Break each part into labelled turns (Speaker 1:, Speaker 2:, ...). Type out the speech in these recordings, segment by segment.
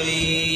Speaker 1: العالمين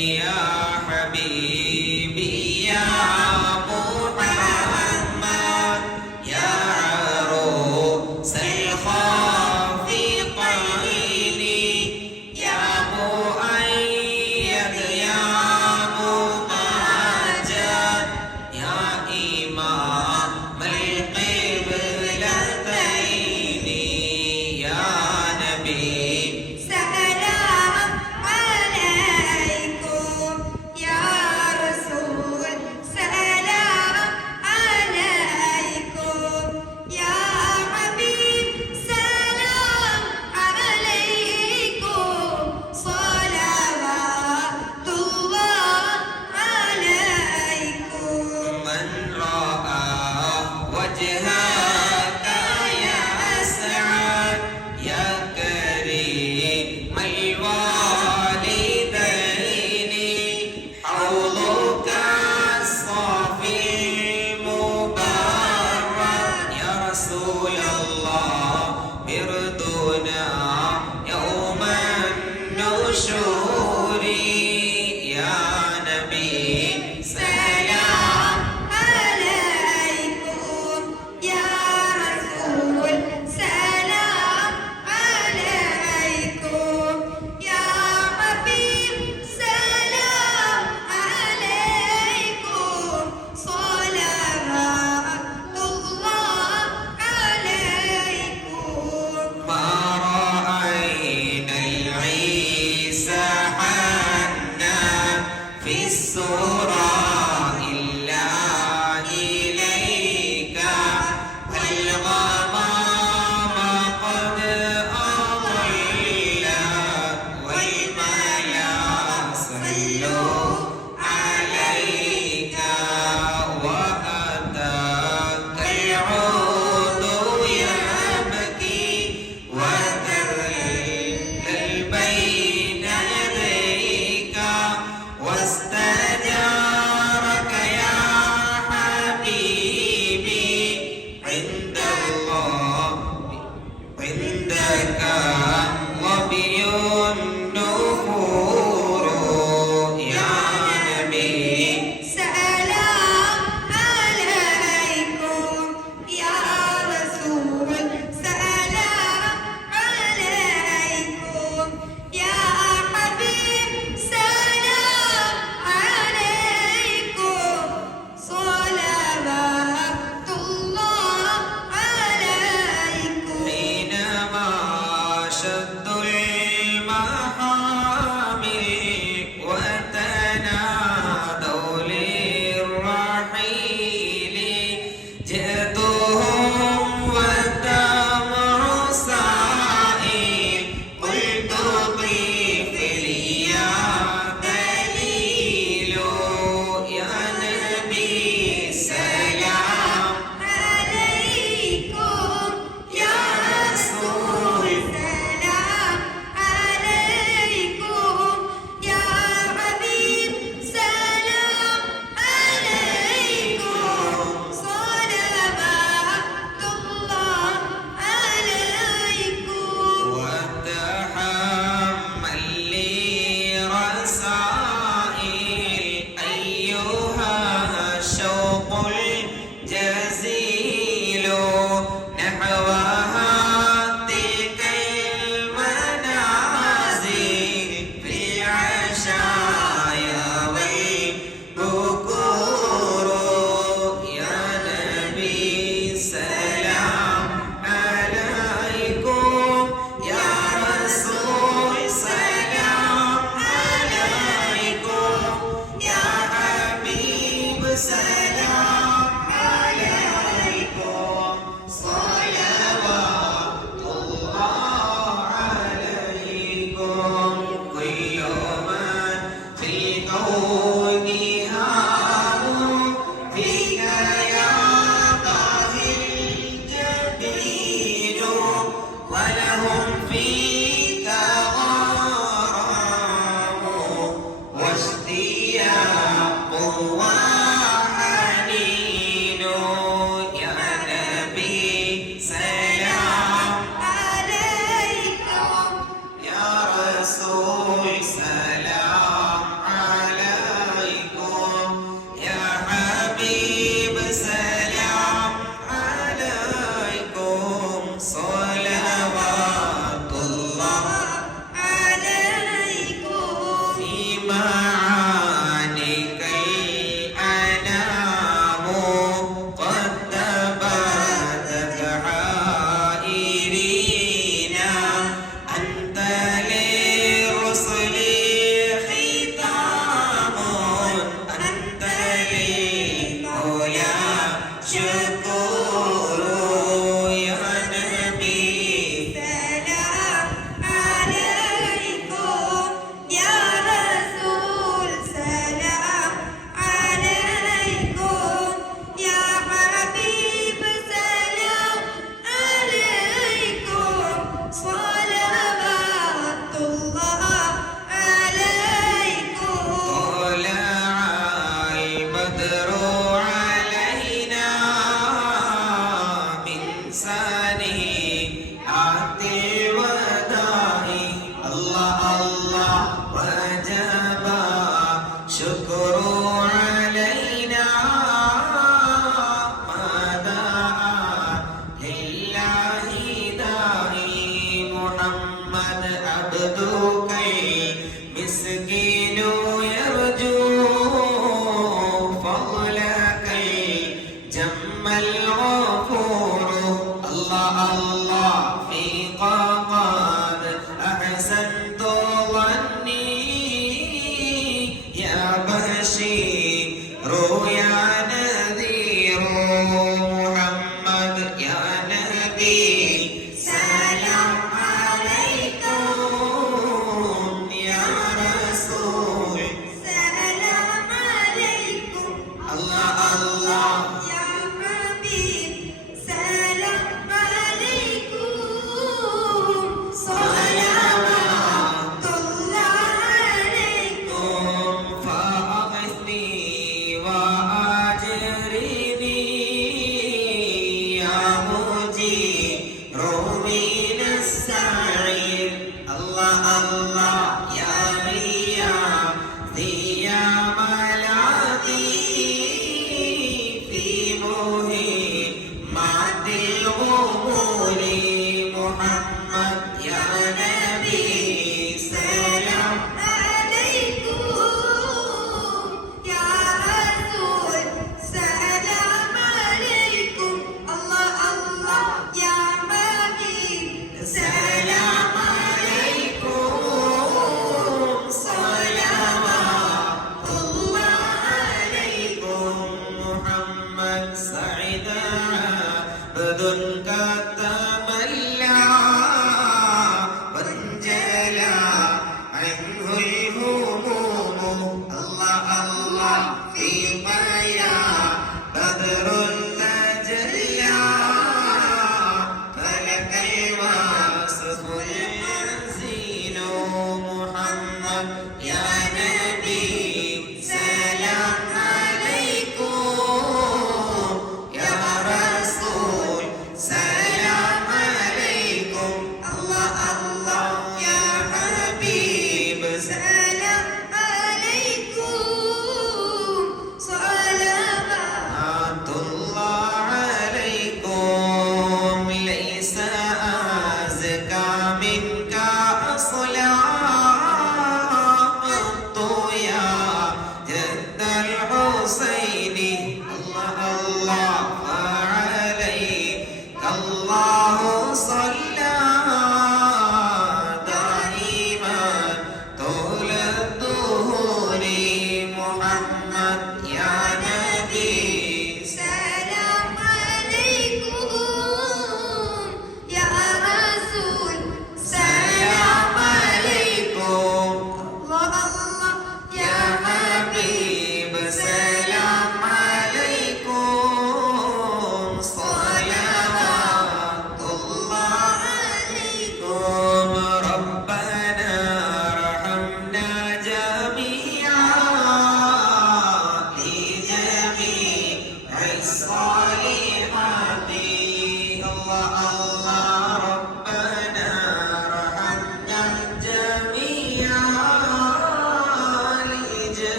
Speaker 1: see.